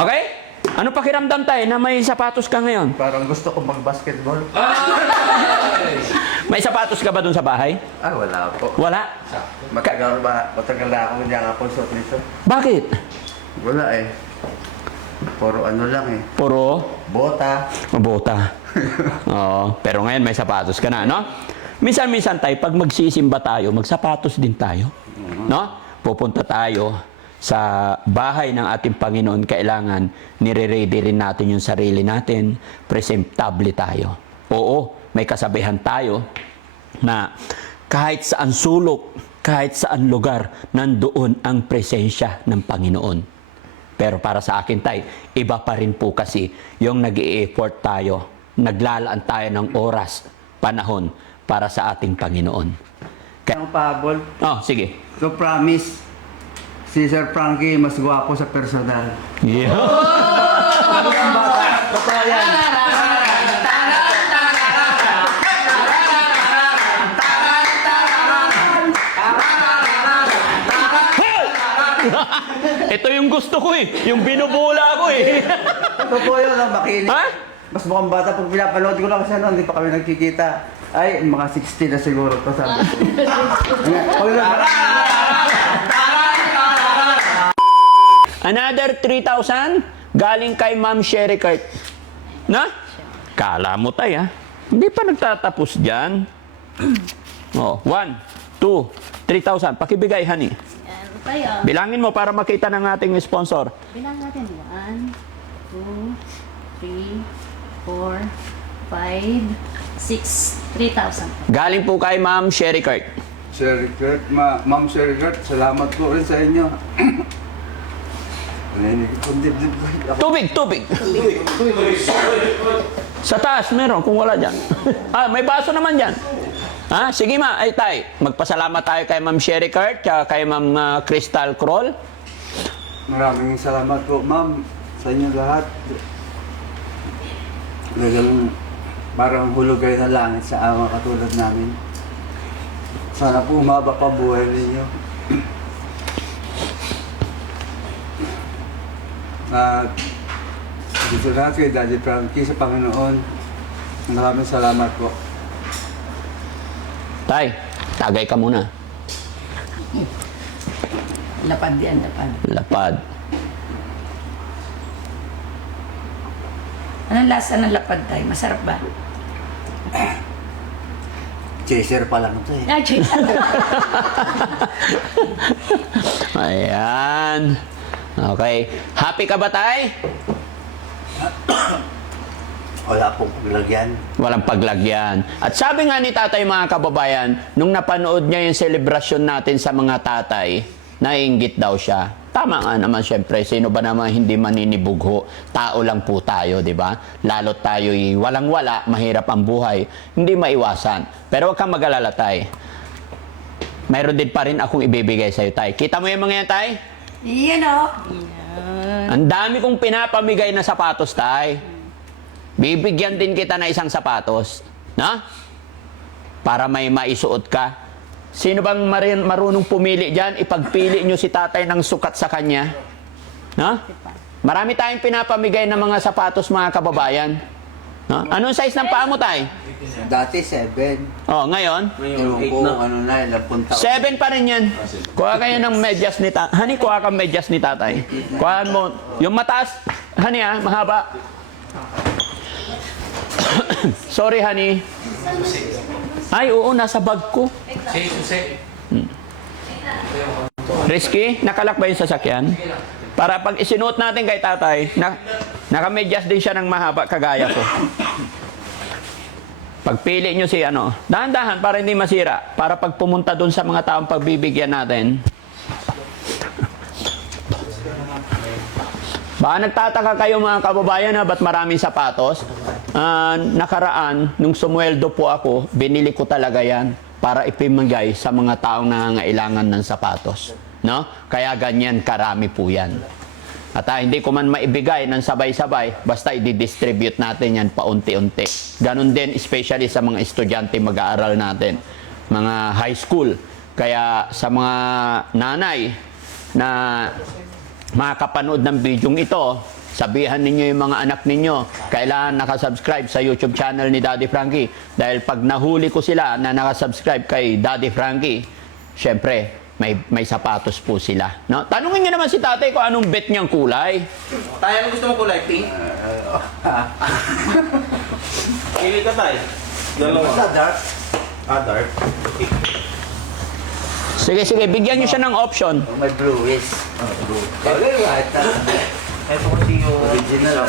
Okay? Ano pakiramdam tayo na may sapatos ka ngayon? Parang gusto ko mag-basketball. May sapatos ka ba dun sa bahay? Ah, wala po. Wala? Matagal na ako hindi ako suot nito. Bakit? Wala eh. Puro ano lang eh. Puro Bota. mabota. Oo, pero ngayon may sapatos ka na, no? Minsan-minsan tayo, pag magsisimba tayo, magsapatos din tayo. No? Pupunta tayo sa bahay ng ating Panginoon, kailangan nire-ready rin natin yung sarili natin, presentable tayo. Oo, may kasabihan tayo na kahit saan sulok, kahit saan lugar, nandoon ang presensya ng Panginoon. Pero para sa akin tayo, iba pa rin po kasi yung nag-i-effort tayo, naglalaan tayo ng oras, panahon para sa ating Panginoon. Ang pabol. Oh, sige. So promise, si Sir Frankie mas gwapo sa personal. Yeah. Ang bata. Totoo yan. Ito yung gusto ko eh. Yung binubula ko eh. Totoo yun, makinig. Ha? Mas mukhang bata pag pinapanood ko lang kasi ano, hindi pa kami nagkikita. Ay, mga 60 na siguro to sabi ko. Another 3,000 galing kay Ma'am Sherry Kurt. Na? Kala mo tayo, ha? Hindi pa nagtatapos dyan. Oh, 1, 2, 3,000. Pakibigay, honey. Yan, tayo. Bilangin mo para makita ng ating sponsor. Bilang natin. 1, 2, 3, 4, 5, 6, 3,000. Galing po kay Ma'am Sherry Kurt. Sir Kurt, Ma'am Sir Kurt, salamat po rin sa inyo. Tubig, tubig. Sa taas, meron. Kung wala dyan. May baso naman dyan. Sige ma, ay tay. Magpasalamat tayo kay Ma'am Sherry Kurt, kay Ma'am Crystal Kroll. Maraming salamat po, ma'am, sa inyo lahat. Talagang parang hulog kayo na langit sa mga katulad namin. Sana po umaba pa buhay ninyo. At dito lahat kay Daddy Frankie sa Panginoon. Maraming salamat po. Tay, tagay ka muna. Lapad yan, lapad. Lapad. Anong lasa ng lapad tayo? Masarap ba? Chaser pa lang ito eh. Ah, cheese. Ayan. Okay. Happy ka ba, tay? Wala pong paglagyan. Walang paglagyan. At sabi nga ni tatay, mga kababayan, nung napanood niya yung selebrasyon natin sa mga tatay, naiinggit daw siya. Tama nga naman, syempre. Sino ba naman hindi maninibugho? Tao lang po tayo, di ba? Lalo tayo'y walang-wala, mahirap ang buhay. Hindi maiwasan. Pero huwag kang mag-alala, tay. Mayroon din pa rin akong ibibigay sa'yo, tay. Kita mo yung mga yan, tay? Yan o. Ang dami kong pinapamigay na sapatos, tay. Bibigyan din kita na isang sapatos. Na? Para may maisuot ka. Sino bang marunong pumili dyan? Ipagpili nyo si tatay ng sukat sa kanya. Na? Marami tayong pinapamigay ng mga sapatos, mga kababayan. Na? Anong size ng paa mo, tay? Dati 7. Oh, ngayon? Yung po, ano na, ilang punta. 7 pa rin yan. Kuha kayo ng medyas ni tatay. Honey, kuha kang medyas ni tatay. Kuhaan mo. Yung mataas, honey mahaba. Sorry, honey. Ay, oo, nasa bag ko. Risky, nakalak ba yung sasakyan? Para pag isinuot natin kay tatay, nakamedyas din siya ng mahaba kagaya ko. Pagpili nyo si dahan-dahan para hindi masira. Para pag pumunta dun sa mga taong pagbibigyan natin. Baka nagtataka kayo, mga kababayan, ba't maraming sapatos? Nakaraan, nung sumweldo po ako, binili ko talaga yan para ipimigay sa mga taong nangangailangan ng sapatos. No? Kaya ganyan karami po yan. At hindi ko man maibigay ng sabay-sabay, basta i-distribute natin yan paunti-unti. Ganon din, especially sa mga estudyante mag-aaral natin, mga high school. Kaya sa mga nanay na makakapanood ng bidyong ito, Sabihan ninyo yung mga anak ninyo, kailangan nakasubscribe sa YouTube channel ni Daddy Frankie. Dahil pag nahuli ko sila na nakasubscribe kay Daddy Frankie, syempre, may sapatos po sila. No? Tanungin nyo naman si tatay kung anong bet niyang kulay. Tayo, ano gusto mo kulay? Pink? Pili ka tayo. Dalawa. Basta dark. Dark. Okay. Sige, sige, bigyan nyo siya ng option. May bluish. Blue. Okay, right. Ito kasi yung Original.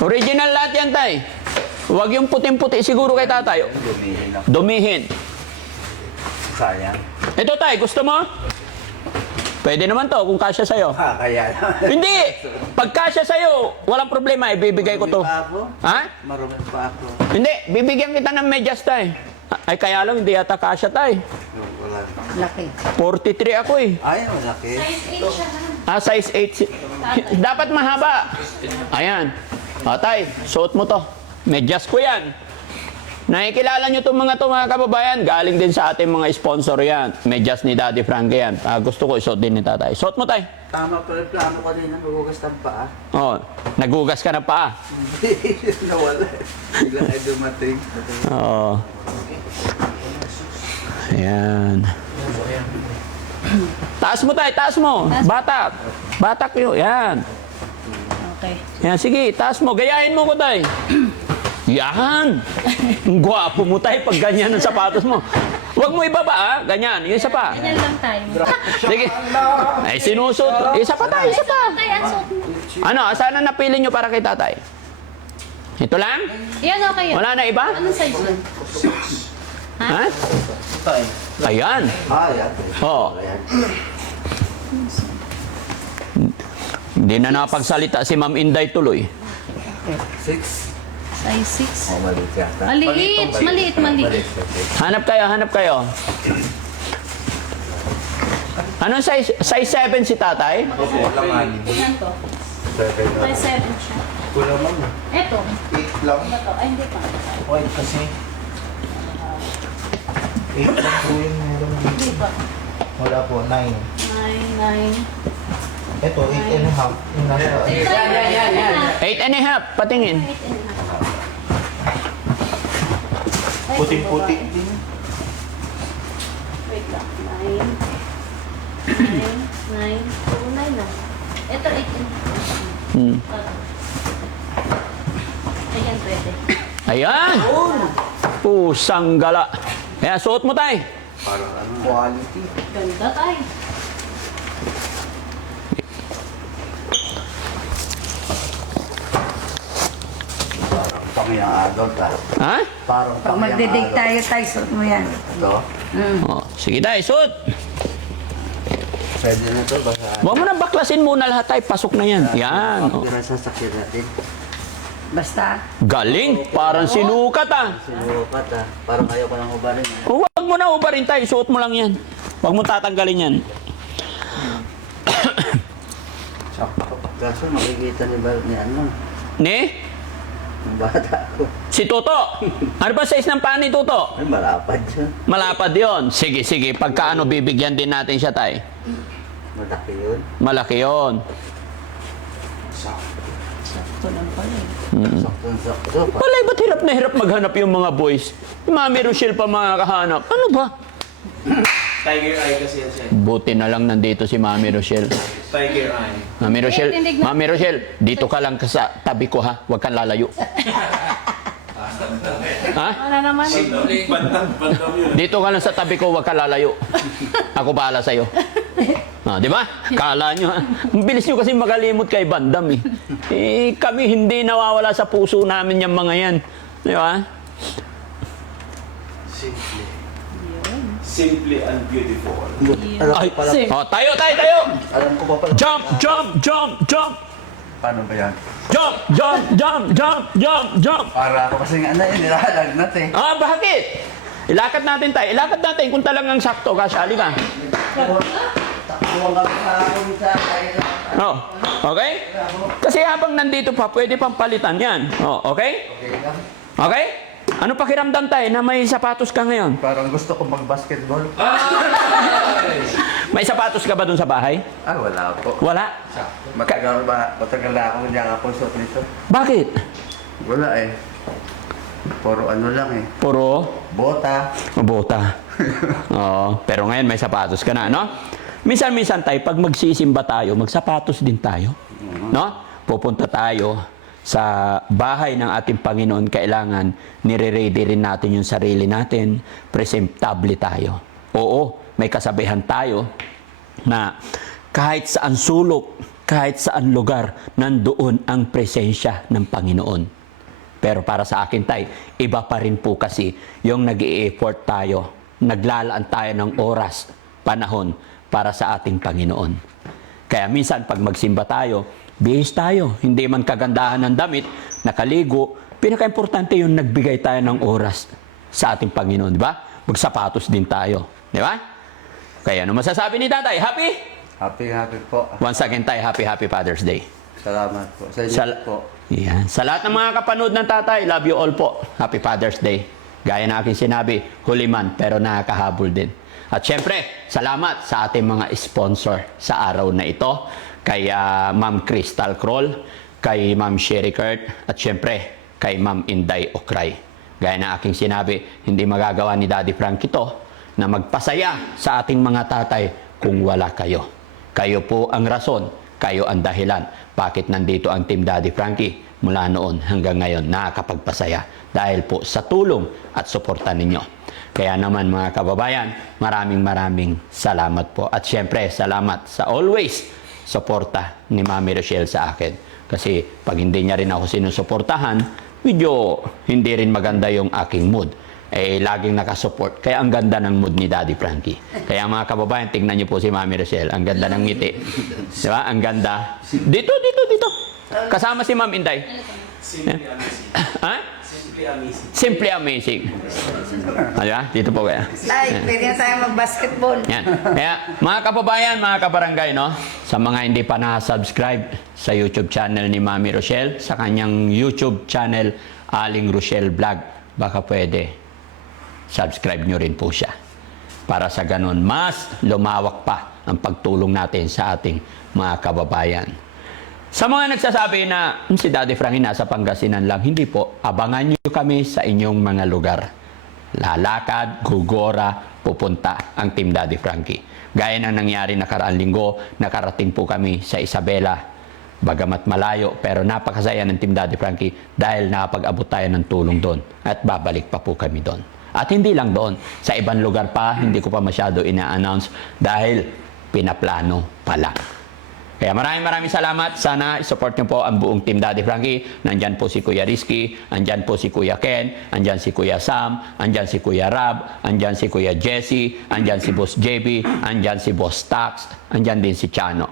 Original lahat yan, tay. Huwag yung puting-puti siguro kay tatay. Dumihin ako. Dumihin. Sayang. Ito, tay, gusto mo? Pwede naman to kung kasya sa'yo. Kaya Hindi! Pag kasya sa'yo, walang problema, ibibigay ko to. pa ako. Ha? Marumi pa ako. Hindi, bibigyan kita ng medyas, tay. Ay, kaya lang, hindi yata kasya, tay. Wala. Laki. 43 ako eh. Ay, malaki. Size 8 siya na. Size 8. Dapat mahaba. Ayan. O, tay, suot mo to. Medyas ko yan. Nakikilala nyo itong mga kababayan. Galing din sa ating mga sponsor yan. Medyas ni Daddy Frankie yan. Gusto ko isuot din ni tatay. Suot mo, tay. Tama pala yung plano ko din na magugas ng paa. O, nagugas ka na pa. Nawala. Biglang ay dumating. Oo. Ayan. Taas mo, tay. Taas mo. Batak. Batak yun. Yan. Okay. Yan, sige. Taas mo. Gayahin mo ko, tay. Yan. Ang gwapo mo, tay. Pag ganyan ang sapatos mo. Huwag mo ibaba, ha? Ganyan. Yung isa pa. Ganyan lang tayo. Sige. Ay, sinusot. Isa pa, tay. Isa pa. Tay, ang suot mo. Ano? Saan ang napili nyo para kay tatay? Ito lang? Yan, okay yun. Wala na iba? Anong size yun? Ha? tayo. Ayan. Yan. Oo. Ayan. Hindi na nakapagsalita si Ma'am Inday tuloy. 6. Size 6. Oh, maliit yata. Maliit. Maliit, maliit. Hanap kayo, hanap kayo. Anong size? Size 7 si tatay? Laman. Yan to. Size 7 siya. Kulang mo. Eto. 8 lang. Ano to? Ay, hindi pa. White kasi. 8 lang po yun. Meron. Hindi pa. Wala po, 9. 9, 9. Ito, 8 and a half. Yung nasa... $8 and a half. Patingin. Puting-puti. Wait lang. 9. 9. 9. 9 na. Ito, 8. Hmm. Ayan, pwede. Ayan. Pusang gala. Kaya suot mo, tay. Parang ano. Quality. Ganda tayo. Parang pangyang adult ah. Ha? Parang Pag magde-date tayo, suot mo yan. Ito. Oh, sige, tay. Suot. Pwede na ito. Basta. Huwag mo na baklasin muna lahat, tay. Pasok na yan. Yan. Oh. Pira sa sakyan natin. Basta, Galing. Parang sinukat, ah. Sinukat ah. Parang ayaw ko nang ubarin. Huwag mo na ubarin, tay. Suot mo lang yan. Huwag mo tatanggalin yan. Kaso makikita ni Bal ni ano. Ni? Yung bata ko. Si Toto. Ano ba size ng paa ni Toto? Ay, malapad siya. Malapad yon. Sige, sige. Pagkaano bibigyan din natin siya, tay. Malaki yun. Malaki yon. Sakto lang pala eh. Sakto-sakto. Wala, ba't hirap na hirap maghanap yung mga boys? Yung Mami Rochelle pa mga kahanap. Ano ba? Tiger eye kasi yan siya. Buti na lang nandito si Mami Rochelle. Tiger eye. Mami Rochelle, tindig na- Mami Rochelle, dito ka lang sa tabi ko, ha? Huwag kang lalayo. Ha? Wala naman. Bandang yun. Dito ka lang sa tabi ko, huwag kang lalayo. Ako bahala sa'yo. Di ba? Kala nyo, ha? Ang bilis nyo kasi makalimot kay Bandam, eh. Kami hindi nawawala sa puso namin yung mga yan. Di ba? Simply. Simply and beautiful. Alam Ay, ko pala. oh, tayo, tayo, tayo! Alam ko ba pala. Jump, jump, jump, jump! Paano ba yan? Jump, jump, jump, jump, jump, jump! Para ako kasi ano yun, nilalagnat eh. Ah, bakit? Ilakad natin tayo. Ilakad natin kung talagang sakto ka. Sali ka. Takbuhan kami kahapon sa kailan. Oh, okay? Kasi habang nandito pa, pwede pang palitan yan. Oh, okay? Okay lang. Okay? Ano pakiramdam tayo na may sapatos ka ngayon? Parang gusto ko mag-basketball. May sapatos ka ba dun sa bahay? Wala po. Wala. Matagal na ako hindi ako suot nito. Bakit? Wala eh. Puro ano lang eh. Puro Bota. bota. Oo, pero ngayon may sapatos ka na, no? Minsan-minsan tayo, pag magsisimba tayo, magsapatos din tayo. No? Pupunta tayo sa bahay ng ating Panginoon, kailangan nire-ready rin natin yung sarili natin, presentable tayo. Oo, may kasabihan tayo na kahit saan sulok, kahit saan lugar, nandoon ang presensya ng Panginoon. Pero para sa akin tay, iba pa rin po kasi yung nag-i-effort tayo, naglalaan tayo ng oras, panahon para sa ating Panginoon. Kaya minsan pag magsimba tayo, bihis tayo, hindi man kagandahan ng damit, nakaligo, pinaka-importante yung nagbigay tayo ng oras sa ating Panginoon, di ba? Magsapatos din tayo, di ba? Kaya ano masasabi ni Tatay? Happy? Happy po. Once again tayo, happy Father's Day. Salamat po. Sa inyo Sal- po. Yan. Sa lahat ng mga kapanood ng Tatay, love you all po. Happy Father's Day. Gaya na aking sinabi, huli man pero nakakahabol din. At syempre, salamat sa ating mga sponsor sa araw na ito. Kay Ma'am Crystal Kroll, kay Ma'am Sherry Kurt, at syempre, kay Ma'am Inday Okray. Gaya na aking sinabi, hindi magagawa ni Daddy Frank ito na magpasaya sa ating mga tatay kung wala kayo. Kayo po ang rason, kayo ang dahilan. Bakit nandito ang Team Daddy Frankie mula noon hanggang ngayon nakakapagpasaya dahil po sa tulong at suporta ninyo. Kaya naman mga kababayan, maraming salamat po. At syempre, salamat sa always suporta ni Mami Rochelle sa akin. Kasi pag hindi niya rin ako sinusuportahan, medyo hindi rin maganda yung aking mood. Laging nakasupport. Kaya ang ganda ng mood ni Daddy Frankie. Kaya mga kababayan, tingnan niyo po si Mami Rochelle. Ang ganda ng ngiti. Di ba? Ang ganda. Dito. Kasama si Ma'am Inday. Simply amazing. Ha? Simply amazing. Simply amazing. Diba? Dito po kaya. Tay, pwede na tayo mag-basketball. Yan. Kaya, mga kababayan, mga kabarangay, no? Sa mga hindi pa na-subscribe sa YouTube channel ni Mami Rochelle, sa kanyang YouTube channel, Aling Rochelle Vlog, baka pwede subscribe nyo rin po siya. Para sa ganun, mas lumawak pa ang pagtulong natin sa ating mga kababayan. Sa mga nagsasabi na si Daddy Frankie nasa Pangasinan lang, hindi po. Abangan nyo kami sa inyong mga lugar. Lalakad, gugora, pupunta ang Team Daddy Frankie. Gaya ng nangyari nakaraang linggo, nakarating po kami sa Isabela. Bagamat malayo, pero napakasaya ng Team Daddy Frankie dahil nakapag-abot tayo ng tulong doon. At babalik pa po kami doon. At hindi lang doon. Sa ibang lugar pa, hindi ko pa masyado ina-announce dahil pinaplano pa lang. Kaya maraming salamat. Sana support niyo po ang buong Team Daddy Frankie. Nandyan po si Kuya Rizky, andyan po si Kuya Ken, andyan si Kuya Sam, andyan si Kuya Rab, andyan si Kuya Jesse, andyan si Boss JB, andyan si Boss Tax, andyan din si Chano.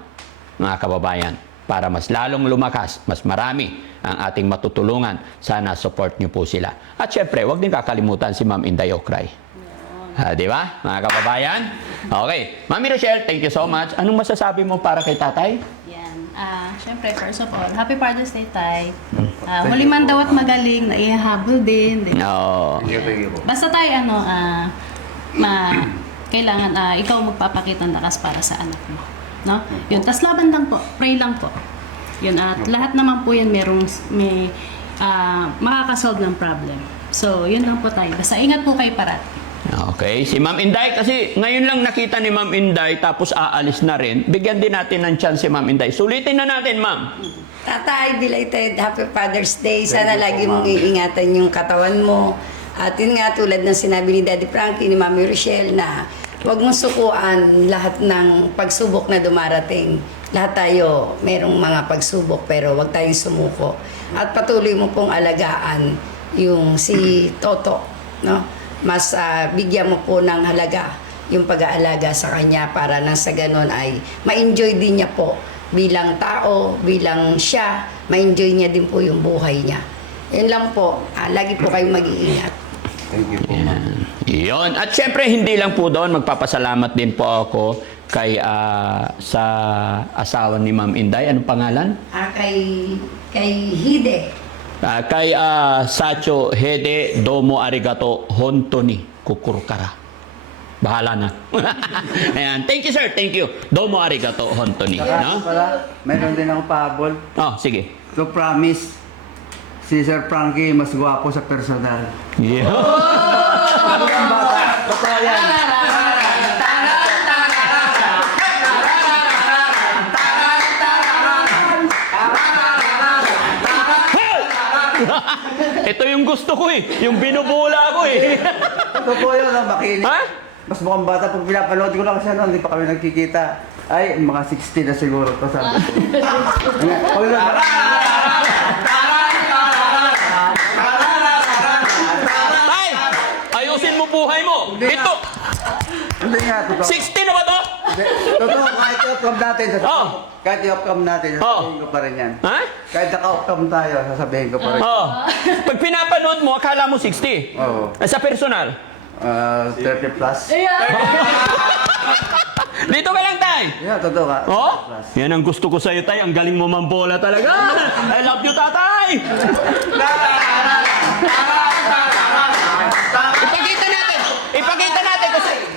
Mga kababayan, para mas lalong lumakas, mas marami ang ating matutulungan, sana support niyo po sila. At syempre, huwag din kakalimutan si Ma'am Inday Okray. Di ba, mga kababayan? Okay. Mami Rochelle, thank you so much. Anong masasabi mo para kay tatay? Yan. Syempre, first of all, Happy Father's Day, Tay. Huli man daw at magaling, naihahabol din. No. Basta tayo, kailangan ikaw magpapakita ng lakas para sa anak mo. No? Yun. Tas laban lang po. Pray lang po. Yun. At lahat naman po yan may makakasolve ng problem. So, yun lang po tayo. Basta ingat po kayo parati. Okay. Si Ma'am Inday, kasi ngayon lang nakita ni Ma'am Inday, tapos aalis na rin. Bigyan din natin ng chance si Ma'am Inday. Sulitin na natin, Ma'am. Tatay, belated Happy Father's Day. Sana lagi mong iingatan yung katawan mo. At yun nga, tulad ng sinabi ni Daddy Frankie, ni Mami Rochelle, na huwag mong sukuan lahat ng pagsubok na dumarating. Lahat tayo merong mga pagsubok, pero huwag tayong sumuko. At patuloy mo pong alagaan yung si Toto, no? Mas bigyan mo po ng halaga yung pag-aalaga sa kanya para nang sa ganon ay ma-enjoy din niya po bilang tao, bilang siya, ma-enjoy niya din po yung buhay niya. Yun lang po, lagi po kayong mag-iingat. Thank you po, ma'am. Yun. At syempre, hindi lang po doon. Magpapasalamat din po ako kay sa asawa ni Ma'am Inday. Anong pangalan? Kay Hide. Kay Sacho Hede Domo Arigato Hontoni Kukurkara. bahala na. Ayan. Thank you, sir. Thank you. Domo arigato, Hontoni. No? Pala, meron din akong pahabol. Oh, sige. To promise, si Sir Frankie mas gwapo sa personal. Yeah. Totoo yan. Ito yung gusto ko eh. Yung binubula ko eh. Totoo yun, makinis. Ha? Mas mukhang bata. Pag pinapanood ko lang siya noon, hindi pa kami nagkikita. Ay, mga 60 na siguro to, sabi ko. Huwag na. Tay! Ayusin mo buhay mo. Ito. Hindi nga, totoo. 60 na ba to? Hindi, totoo, kahit i-off-cam natin, Oh. kahit i-off-cam natin, sasabihin ko pa rin yan. Ha? Kahit naka-off-cam tayo, sasabihin ko pa rin. Oh. Pag pinapanood mo, akala mo 60. Oo. Sa personal. 30 plus. Dito ka lang, Tay. Yeah, totoo ka. Oh? 30 plus. Yan ang gusto ko sa'yo, Tay. Ang galing mo mambola talaga. I love you, Tatay. Ipakita natin. Ipakita natin.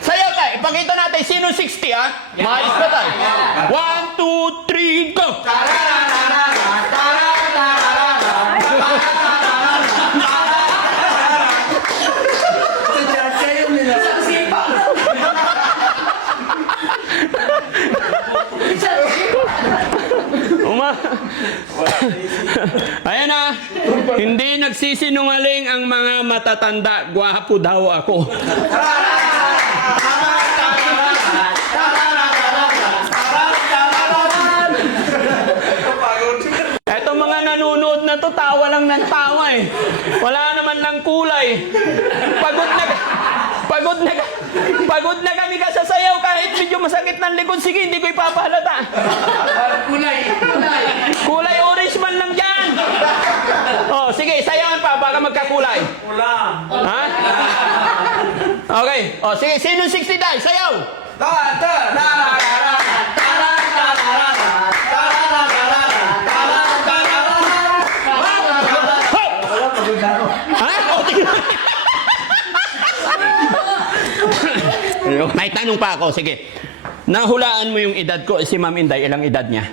Sayaw, Tay. Ipakita natin. Sino 60, ha? Maayos ba, Tay? 1, 2, 3, go! Ayan na, hindi nagsisinungaling ang mga matatanda. Gwapo daw ako. Eto mga nanonood na to, tawa lang ng tawa eh. Wala naman ng kulay. Pagod na kami kasasayaw kahit medyo masakit ng likod. Sige, hindi ko ipapahalata. Kulay orange man lang dyan. Oh, sige, sayawan pa, baka magkakulay. Ha? Okay. Oh, sige, sino 60 tayo? Sayaw! Ha? Oh, tingnan. May tanong pa ako, sige. Nahulaan mo yung edad ko, si Ma'am Inday, ilang edad niya?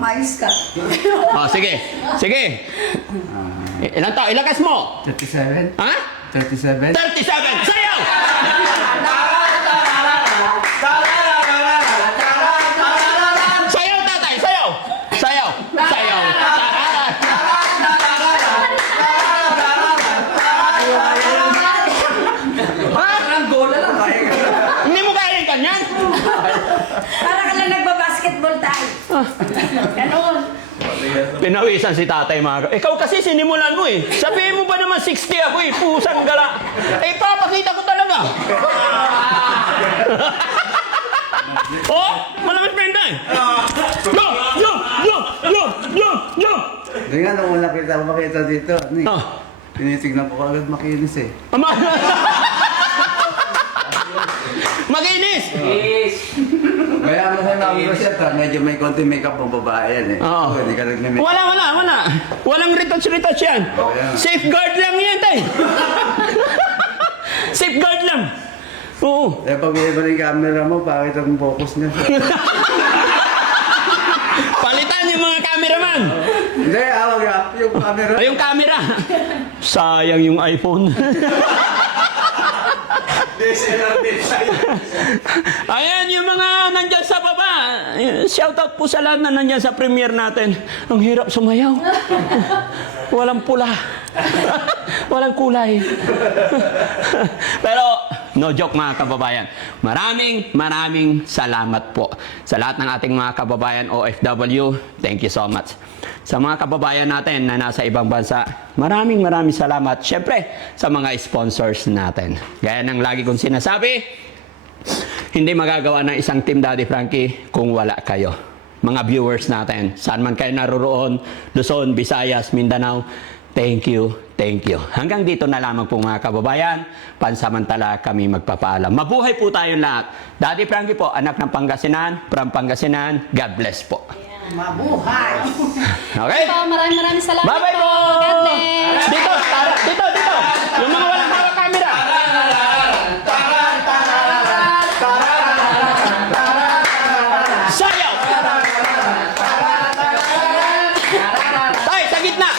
Mais ka. Oh, sige. Sige. Ilang tao? Ilakas mo. 37? Ha? 37? 37! Sayaw! Sayaw, tatay! Sayaw! Sayaw! Sayaw! Hindi mo kaya yung kanyan? Para ka lang nagbabasketball tayo. Ganon. Pinawisan si tatay mga ikaw kasi sinimulan mo eh. Sabihin mo ba naman 60 ako eh. Pusang gala. Eh, papakita ko talaga. Oh, malaman penda eh. Yo! Hindi nga, nung nakita ko makita dito, Oh. tinitignan ko agad makinis eh. Ama. Maginis! Kaya mo sa mga siya, medyo may konti makeup ng babae yan eh. Oo. Hindi ka nagme-makeup. Wala. Walang retouch yan. Oh, yan. Safeguard lang yan, tay. Safeguard lang. Oo. Eh, pag iba rin camera mo, bakit ang focus niya? Palitan yung mga cameraman. Hindi, awag ya. Yung camera. Ay, yung camera. Sayang yung iPhone. Ayan, yung mga nandyan sa baba. Shoutout po sa lahat na nandyan sa premiere natin. Ang hirap sumayaw. Walang pula. Walang kulay. Pero, no joke mga kababayan. Maraming salamat po sa lahat ng ating mga kababayan OFW. Thank you so much. Sa mga kababayan natin na nasa ibang bansa, maraming salamat. Siyempre, sa mga sponsors natin. Gaya ng lagi kong sinasabi, hindi magagawa ng isang Team Daddy Frankie kung wala kayo. Mga viewers natin, saan man kayo naroroon, Luzon, Visayas, Mindanao, thank you. Hanggang dito na lamang po mga kababayan, pansamantala kami magpapaalam. Mabuhay po tayong lahat. Daddy Frankie po, anak ng Pangasinan, from Pangasinan, God bless po. Mabuhay! Okay? So, maraming salamat Bye-bye po! God bless! Dito! Yung mga walang hawak camera! gitna!